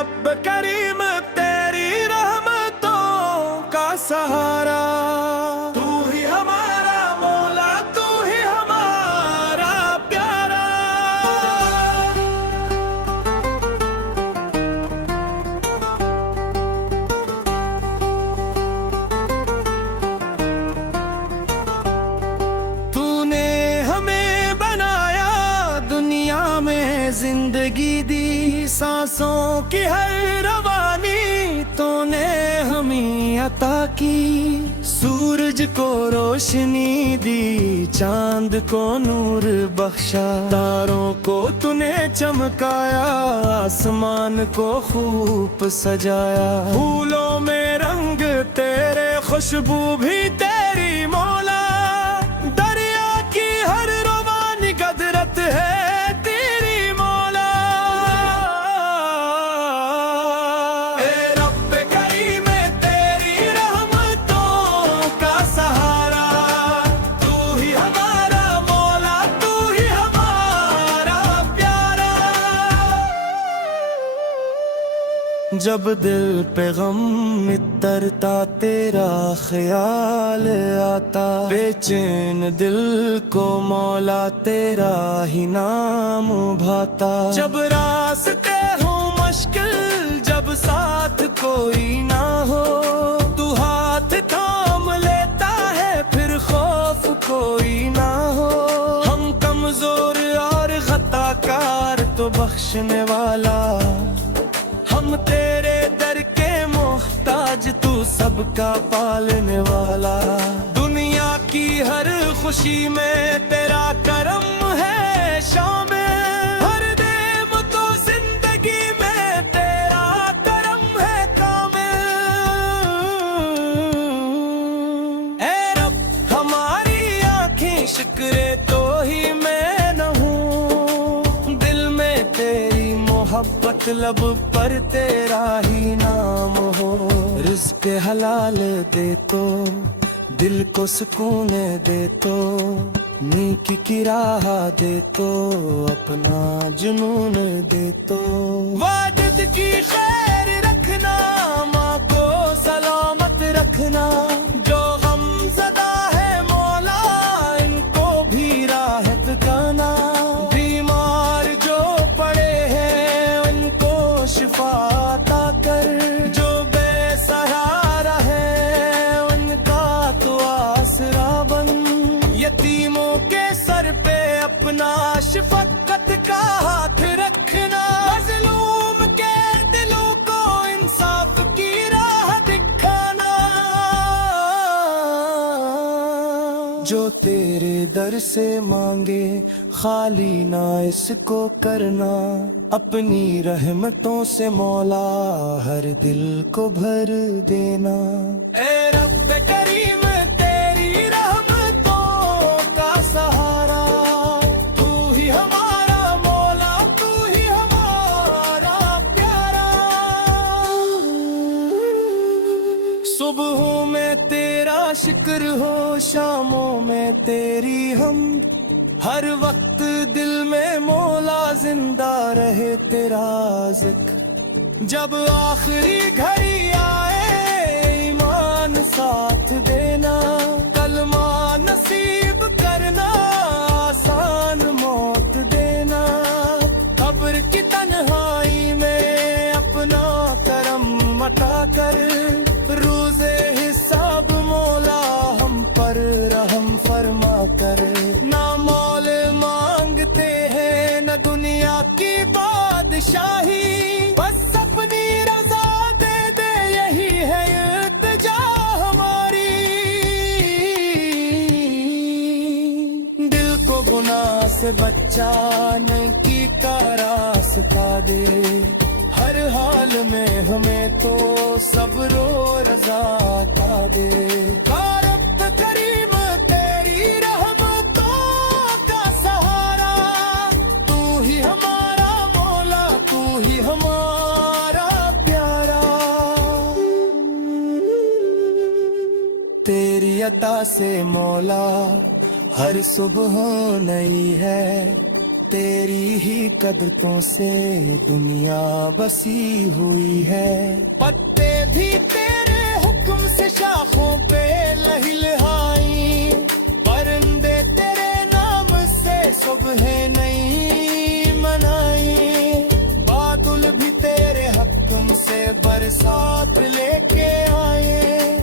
रब करीम तेरी रहमतों का सहारा, तू ही हमारा मौला, तू ही हमारा प्यारा। तूने हमें बनाया, दुनिया में जिंदगी दी, सांसों की हर रवानी तूने हमें अता की। सूरज को रोशनी दी, चांद को नूर बख्शा, तारों को तूने चमकाया, आसमान को खूब सजाया। फूलों में रंग तेरे, खुशबू भी तेरी मौला, दरिया की हर रवानी कदरत है तेरी मौला। ए रब करीम तेरी रहमतों का सहारा, तू ही हमारा मौला, तू ही हमारा प्यारा। जब दिल पे गम इतरता तेरा ख्याल आता, बेचैन दिल को मौला तेरा ही नाम भाता। जब रास्ते हो मुश्किल, जब साथ कोई ना हो, तू हाथ थाम लेता है, फिर खौफ कोई ना हो। हम कमजोर और खताकार, तो बख्शने वाला, हम तेरे दर के मोहताज, तू सबका पालने वाला। दुनिया की हर खुशी में तेरा करम है शामिल, हर नेमतों जिंदगी में तेरा करम है कामिल। ऐ रब हमारी आँखें शुक्र तो ही मैं न हूँ, दिल में तेरी मोहब्बत, लब पर तेरा ही नाम हो। रिज़्क़ हलाल दे तो, दिल को सुकून दे तो, नेकी की राह दे तो, अपना जुनून दे तो। वाजिद की खैर रखना, माँ को सलामत रखना, जो गमज़दा है मौला इनको भी राहत करना। बीमार जो पड़े हैं उनको शिफा अता कर, जो बेसहारा है उनका तो आसरा बन। यतीमों के सर पे अपना शफकत का हाथ रखना, मज़लूम के दिलों को इंसाफ की राह दिखाना। जो तेरे दर से मांगे खाली ना इसको करना, अपनी रहमतों से मौला हर दिल को भर देना। ए रब करीम तेरी रहमतों का सहारा, तू ही हमारा मौला, तू ही हमारा प्यारा। सुबहों में तेरा शुक्र हो, शामों में तेरी हम, हर वक्त दिल में मौला जिंदा रहे तेरा ज़िक्र। जब आखिरी घड़ी आए ईमान साथ देना, कलमा नसीब करना, आसान मौत देना। कब्र की तन्हाई में अपना करम मटा कर, रोज़े हिसाब मौला हम पर रहम फरमा कर। ना मौल मांगते हैं न दुनिया की बादशाही, बस अपनी रजा दे दे यही है इल्तिजा हमारी। दिल को गुनाह से बचाने की का रास्ता दे, हर हाल में हमें तो सब्र और रज़ा अता दे। रब करीम तेरी रहमतों का सहारा, तू ही हमारा मौला, तू ही हमारा प्यारा। तेरी अता से मौला हर सुबह नई है, तेरी ही कदरतों से दुनिया बसी हुई है। पत्ते भी तेरे हुक्म से शाखों पे लहलहाई, परिंदे तेरे नाम से सुबह नई मनाई, बादल भी तेरे हुक्म से बरसात लेके आए,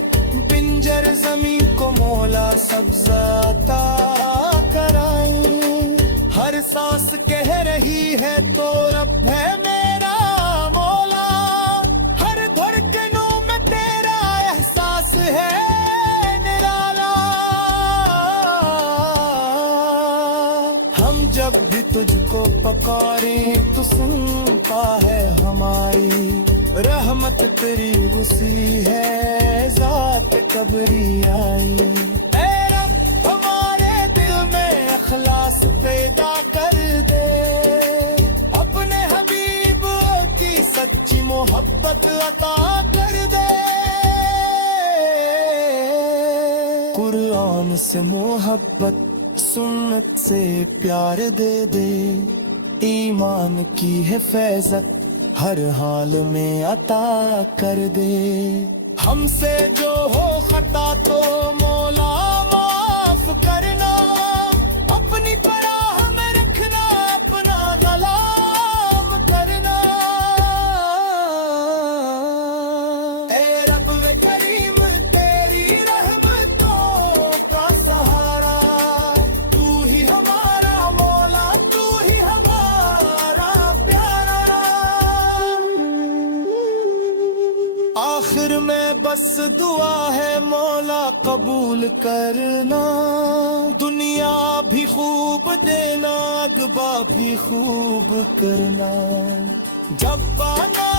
पिंजर जमीन को मौला सब्जाता कराए। हर सांस कह रही है तो रब है मेरा मौला, हर धड़कनों में तेरा एहसास है निराला। हम जब भी तुझको पकारे तो सुनता है हमारी, रहमत तेरी उसी है जात कबरी आई। ऐ रब हमारे दिल में अखलास पैदा कर दे, अपने हबीब की सच्ची मोहब्बत अता कर दे। कुरान से मोहब्बत, सुन्नत से प्यार दे दे, ईमान की हिफाजत हर हाल में अता कर दे। हमसे जो हो खता तो मौला माफ करना, अपनी पनाह में रखना, अपना गलाम करना। ऐ रब वे करीम तेरी रहमतों का सहारा, तू ही हमारा मौला, तू ही हमारा प्यारा। आखिर में बस दुआ है मौला कबूल करना, दुनिया भी खूब देना, अगबा भी खूब करना। जब पाना